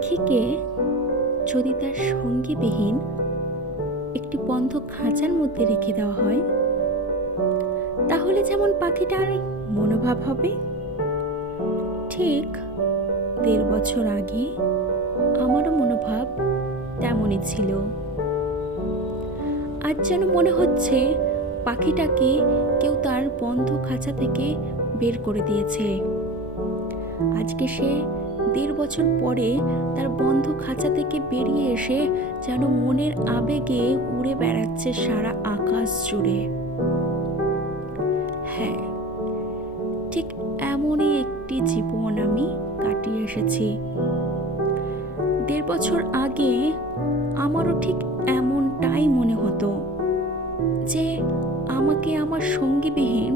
পাখিকে যদি তার সঙ্গীবিহীন একটি বন্ধ খাঁচার মধ্যে রেখে দেওয়া হয়, তাহলে যেমন পাখিটার মনোভাব হবে, ঠিক ১.৫ বছর আগে আমারও মনোভাব তেমনই ছিল। আজ যেন মনে হচ্ছে পাখিটাকে কেউ তার বন্ধ খাঁচা থেকে বের করে দিয়েছে। আজকে সে ১.৫ বছর পরে তার বন্ধ খাঁচা থেকে বেরিয়ে এসে যেন মনের আবেগে উড়ে বেড়াচ্ছে সারা আকাশ জুড়ে। হ্যাঁ, ঠিক এমনই একটি জীবন আমি কাটিয়ে এসেছি। ১.৫ বছর আগে আমারও ঠিক এমনটাই মনে হতো যে আমাকে আমার সঙ্গীবিহীন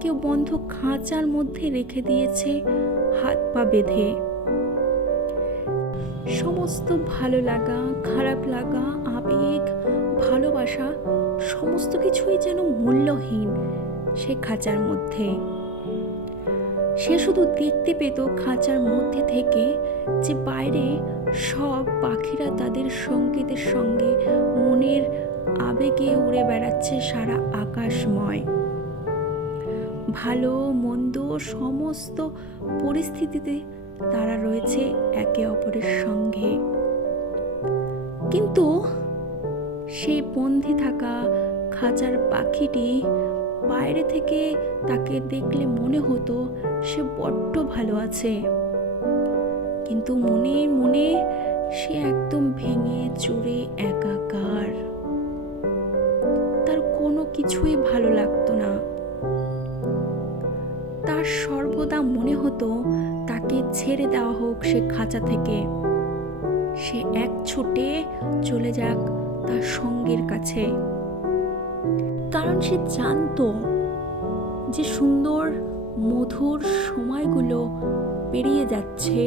কেউ বন্ধ খাঁচার মধ্যে রেখে দিয়েছে হাত পা বেঁধে। সমস্ত ভালো লাগা, খারাপ লাগা, আবেগ, ভালোবাসা সমস্ত কিছুই যেন মূল্যহীন সে খাঁচার মধ্যে। সে শুধু দেখতে পেত খাঁচার মধ্যে থেকে যে বাইরে সব পাখিরা তাদের সঙ্গীদের সঙ্গে মনের আবেগে উড়ে বেড়াচ্ছে সারা আকাশময়। ভালো মন্দ সমস্ত পরিস্থিতিতে তারা রয়েছে একে অপরের সঙ্গে। কিন্তু সেই বন্দি থাকা খাঁচার পাখিটি বাইরে থেকে তাকে দেখলে মনে হতো সে বড্ড ভালো আছে, কিন্তু মনে মনে সে একদম ভেঙে চুরে একাকার। তার কোনো কিছুই ভালো লাগতো না। তার সর্বদা মনে হতো তাকে ছেড়ে দেওয়া হোক সে খাঁচা থেকে, সে এক ছুটে চলে যাক তার সঙ্গীর কাছে। কারণ সে জানতো যে সুন্দর মধুর সময়গুলো পেরিয়ে যাচ্ছে,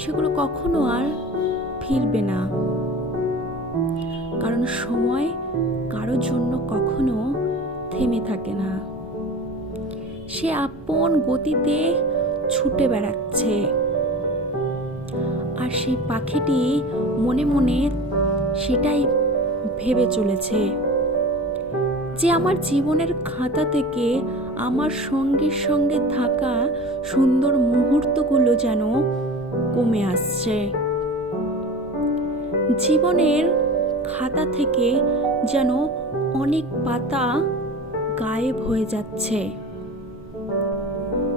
সেগুলো কখনো আর ফিরবে না। কারণ সময় কারোর জন্য কখনো থেমে থাকে না। সে আপন গতিতে ছুটে বেড়াচ্ছে। আর সেই পাখিটি মনে মনে সেটাই ভেবে চলেছে যে আমার জীবনের খাতা থেকে আমার সঙ্গীর সঙ্গে থাকা সুন্দর মুহূর্তগুলো যেন কমে আসছে। জীবনের খাতা থেকে যেন অনেক পাতা গায়েব হয়ে যাচ্ছে।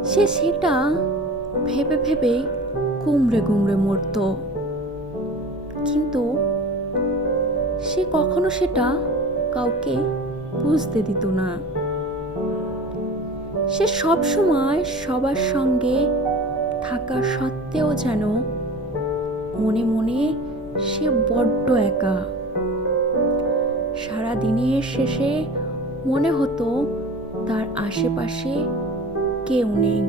সে সেটা ভেবে ভেবে কুমড়ে কুমড়ে মরত, কিন্তু সে কখনো সেটা কাউকে বুঝতে দিত না। সে সবসময় সবার সঙ্গে থাকা সত্ত্বেও যেন মনে মনে সে বড্ড একা। সারা দিনের শেষে মনে হতো তার আশেপাশে কেউ নেই।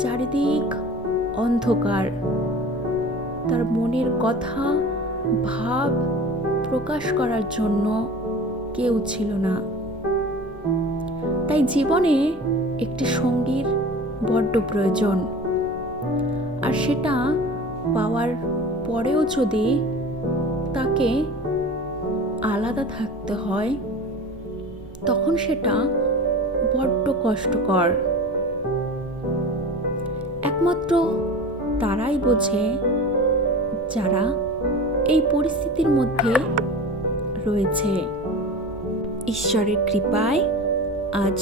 চারিদিক অন্ধকার। তার মনের কথা ভাব প্রকাশ করার জন্য কেউ ছিল না। তাই জীবনে একটি সঙ্গীর বড্ড প্রয়োজন। আর সেটা পাওয়ার পরেও যদি তাকে আলাদা থাকতে হয়, তখন সেটা বড্ড কষ্টকর। একমাত্র তারাই বোঝে যারা এই পরিস্থিতির মধ্যে রয়েছে। ঈশ্বরের কৃপায় আজ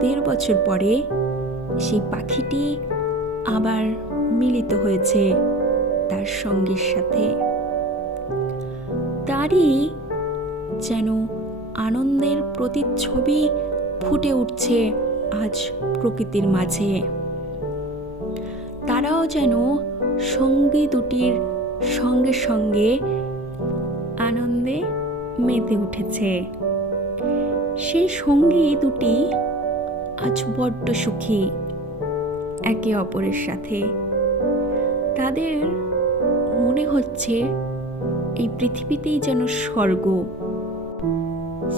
১.৫ বছর পরে সেই পাখিটি আবার মিলিত হয়েছে তার সঙ্গীর সাথে। তারই যেন আনন্দের প্রতিচ্ছবি ফুটে উঠছে আজ প্রকৃতির মাঝে। তারাও যেন সঙ্গী দুটির সঙ্গে সঙ্গে আনন্দে মেতে উঠেছে। সেই সঙ্গী দুটি আজ বড্ড সুখী একে অপরের সাথে। তাদের মনে হচ্ছে এই পৃথিবীতেই যেন স্বর্গ।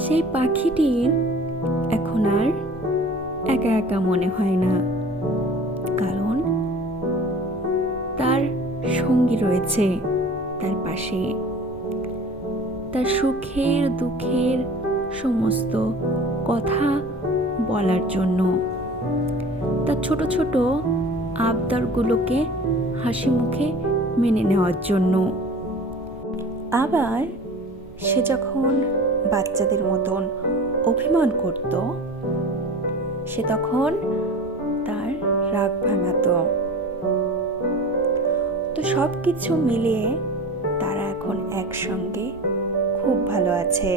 সেই পাখিটির এখন আর একা একা মনে হয় না, কারণ তার সঙ্গী রয়েছে তার পাশে, তার সুখের দুঃখের সমস্ত কথা বলার জন্য, তার ছোট ছোট আবদারগুলোকে হাসি মুখে মেনে নেওয়ার জন্য। আবার সে যখন বাচ্চাদের মতন অভিমান করত, সে তখন তার রাগ ভাঙাতো। তো সব কিছু মিলিয়ে তারা এখন একসঙ্গে খুব ভালো আছে।